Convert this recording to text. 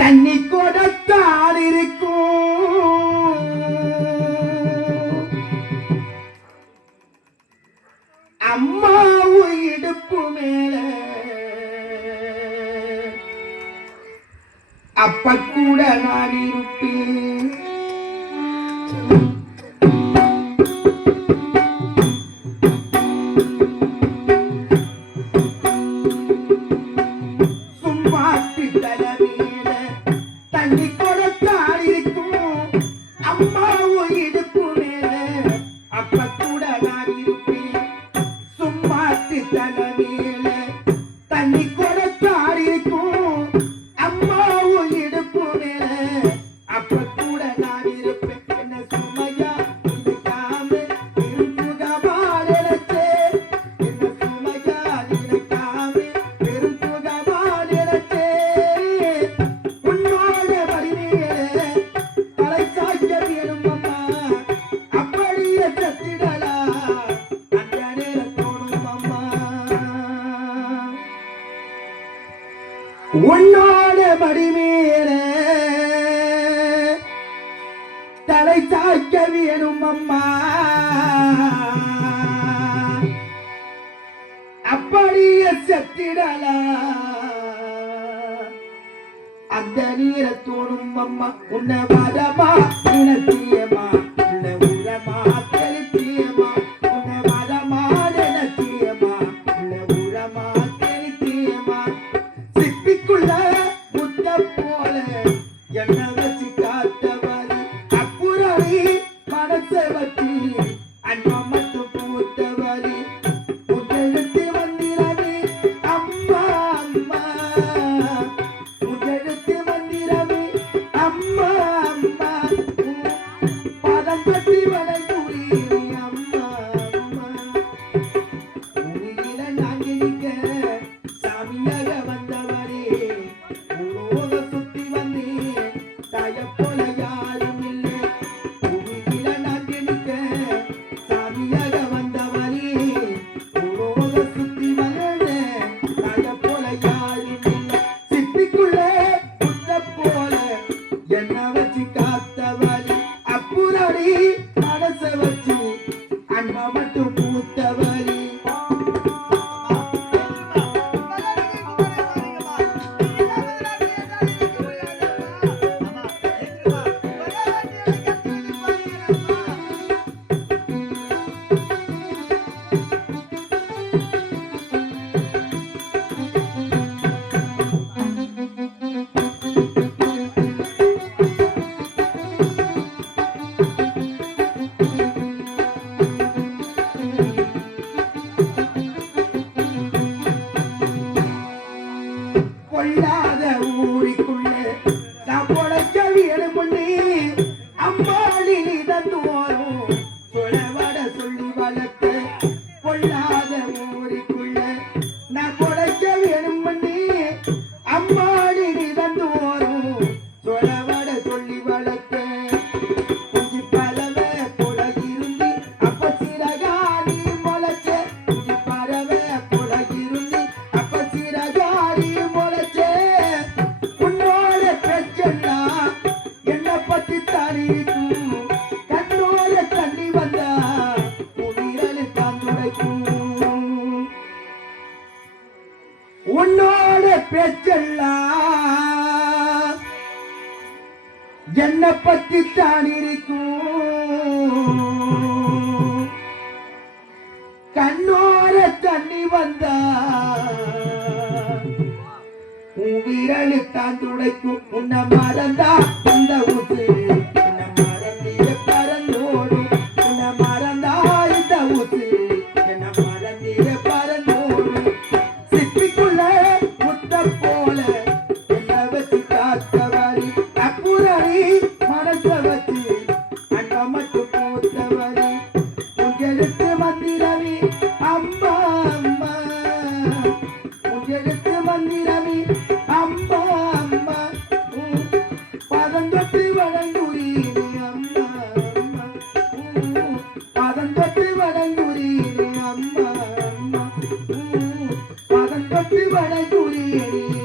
தண்ணி கொடுத்தால் இருக்கும் அம்மா இடுப்பு மேல அப்ப கூட நான் இருப்பேன். சும்மாட்டி தலைமையில தண்ணி கொடுத்தால் இருக்கும் அம்மா இடுப்பு மேல அப்ப கூட நான் இருப்பேன். சும்மாட்டி தலைமையில தண்ணி கொடுத்தால் இருக்கும் அம்மா இடுப்பு மேல அப்ப கூட நான் இருப்பேன். என்ன சுமையா இருக்காம பெரும்புகமால் இழைச்சே. என்ன சுமையா இருக்காம பெரும்புகமால் இழைச்சே. உன்னோட வடிவேல தலை சாய்க்க வேணும் அம்மா அப்படியே செத்திடலாம் அந்த நேரம் தோணும் அம்மா. உன்னோட வடிவேல தலை சாய்க்க வேணும் அம்மா அப்படியே செத்திடலாம் அந்த நீர தோணும் அம்மா. உன்னை மதமா நினைத்தியமா உன்னை உரமா தெரித்தியமா. உன்னை மதமா நினைத்தியமா உன்னை உரமா தெரித்தியமா. சிப்பிக்குள்ள முத்த போல என்ன வச்சு காத்தவரி அப்புறி மனசை வச்சு அன்பா மட்டும் பூத்தவரி. முதலெடுத்து வந்திரவி அம்மா அம்மா முதலெடுத்து வந்திரவி அம்மா அம்மா பாதம் கட்டி வளைகுறி அம்மா அம்மா. உயிரில நாங்க நிக்க சாமியாக வந்தவரே உலோக சுத்தி வந்தேன் தாய போல யாரும் இல்லை. உயிரில நாங்க நிக்க சாமியாக வந்தவரே உலோக சுத்தி வந்தேன் தாய போல யாரும் இல்லை. சிப்பிக்குள்ள புத்த போல என்ன வச்சு காத்தவரி அப்புறடி மனசை வச்சு அன்பா மட்டும் பூத்தவரி. கொள்ளாத ஊருக்குள்ள நான் பொழைக்க வேணுமுன்னே அம்மாடி நிதந்தோறும் சொலவட சொல்லி வளர்த்த. கொள்ளாத ஊருக்குள்ள நான் பொழைக்க வேணுமுன்னே அம்மாடி நிதந்தோறும் சொலவட சொல்லி வளர்த்த. குஞ்சி பறவை போல இருந்து அப்ப சிறகாரி முளைச்ச. குஞ்சி பறவை போல இருந்து அப்ப சிறகாரி முளைச்ச. உன்னோட பிரச்செல்லாம் என்ன பத்தி தான் இருக்கும். கண்ணோட தண்ணி வந்தா உயிரலு தான் துடைக்கும். உன்னோட பேச்செல்லாம் என்ன பத்தி தான் இருக்கும். கண்ணோர தண்ணி வந்தா உன் விரலு தான் துடைக்கும். உன்னை மறந்தா அந்த ஊத்து உன்னை மறந்திய பறந்தோடு. உன்னை மறந்தா இந்த ஊத்து என்னை மறந்திய பறந்தோடு. சிப்பிக்குள்ள முத்த போல என்ன வச்சு காத்தவரி அப்புறி மனசை வச்சு அன்பா மட்டும் பூத்தவரி. உங்கெழுத்து மந்திரவி அம்மா அம்மா உங்கெழுத்து மந்திரவி அம்மா அம்மா பதம் தொட்டு வழங்குறீ அம்மா அம்மா பதம் தொட்டு வழங்குறீ அம்மா அம்மா பதம் தொட்டு வணங்குறேனே